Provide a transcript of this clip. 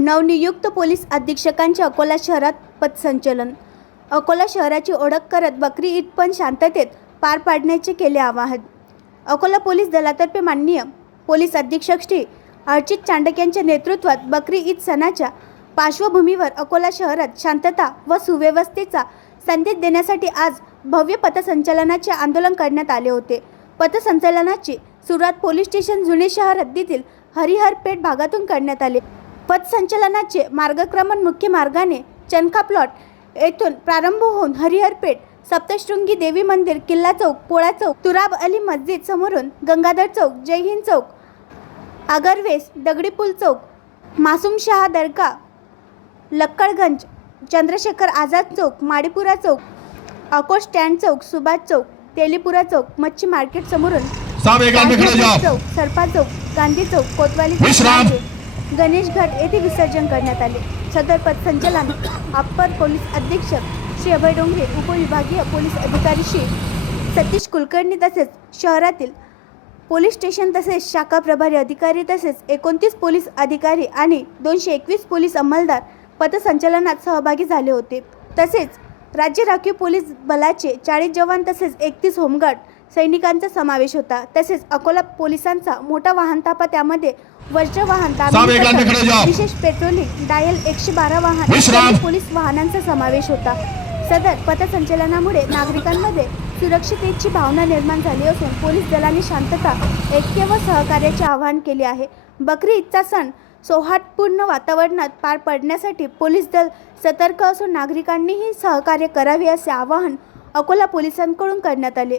नवनियुक्त पोलीस अधीक्षकांचे अकोला शहरात पथसंचलन. अकोला शहराची ओळख करत बकरी ईद पण शांततेत पार पाडण्याचे केले आवाहन. अकोला पोलीस दलातर्फे माननीय पोलीस अधीक्षक श्री अर्चित चांडक यांच्या नेतृत्वात बकरी ईद सणाच्या पार्श्वभूमीवर अकोला शहरात शांतता व सुव्यवस्थेचा संदेश देण्यासाठी आज भव्य पथसंचलनाचे आंदोलन करण्यात आले होते. पथसंचलनाची सुरुवात पोलीस स्टेशन जुने शहर हद्दीतील हरिहरपेठ भागातून करण्यात आले. पथसंचलनाचे मार्गक्रमण मुख्य मार्गाने चनखा प्लॉट येथून प्रारंभ होऊन हरिहरपेठ सप्तशृंगी देवी मंदिर किल्ला चौक पोळा चौक तुराब अली मस्जिद समोरून गंगाधर चौक जय हिंद चौक आगरवेस दगडी पूल चौक मासूम शहा दर्गा लक्कडगंज चंद्रशेखर आझाद चौक माडीपुरा चौक अकोट स्टँड चौक सुभाष चौक तेलीपुरा चौक मच्छी मार्केट समोरून चौक सरपा चौक गांधी चौक कोतवाली गणेश घाट येथे विसर्जन करण्यात आले. सदर पथसंचलन अप्पर पोलीस अधीक्षक श्री अभय डोंगरे उपविभागीय पोलीस अधिकारी श्री सतीश कुलकर्णी तसेच शहरातील पोलीस स्टेशन तसेच शाखा प्रभारी अधिकारी तसेच एकोणतीस पोलीस अधिकारी आणि दोनशे एकवीस पोलीस अंमलदार पथसंचलनात सहभागी झाले होते. तसेच राज्य राखीव पोलीस बलाचे चाळीस जवान तसेच एकतीस होमगार्ड सैनिकांचा समावेश होता. तसेच अकोला पोलिसांचा मोठा वाहन ताफा त्यामध्ये वज्र वाहन. विशेष पेट्रोलिंग डायल एकशे बारा वाहन पोलीस वाहनांचा समावेश होता. सदर पथसंचलनामुळे नागरिकांमध्ये सुरक्षितेची भावना निर्माण झाली असून पोलीस दलाने शांतता ऐक्य व सहकार्याचे आवाहन केले आहे. बकरी ईदचा सण सौहार्दपूर्ण वातावरणात पार पडण्यासाठी पोलीस दल सतर्क असून नागरिकांनीही सहकार्य करावे असे आवाहन अकोला पोलिसांकडून करण्यात आले.